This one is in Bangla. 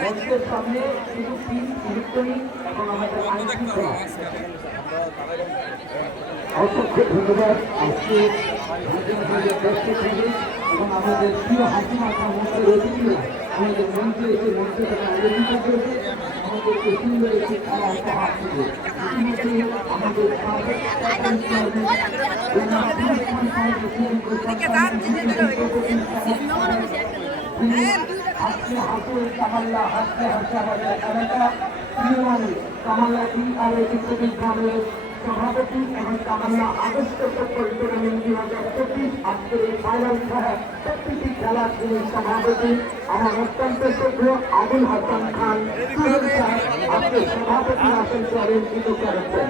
মঞ্চের সামনে শুধু তিন ইলেকট্রনিক এবং আমাদের অসংখ্য ধন্যবাদ আজকে এবং আমাদের প্রিয় হাসি মাথা মঞ্চের অতিথিরা আমাদের মঞ্চে এসে মঞ্চে তারা আয়োজিত করেছে আমাদেরকে সুন্দর একটি খেলা উপহার দেবে আমাদের হাসতে হাসে কামাল্লা হাসতে হাসতে আমাদের এলাকা প্রিয় মানুষ কামাল্লা গ্রামের সভাপতি এবং কামাল্লা আগস্ট টুর্নামেন্ট 2025 আজকের এই ফাইনাল খেলা প্রতিটি খেলার তিনি সভাপতি আমার অত্যন্ত শ্রদ্ধেয় আবুল হাসান খান আজকে সভাপতি আসন অলঙ্কৃত করেছেন।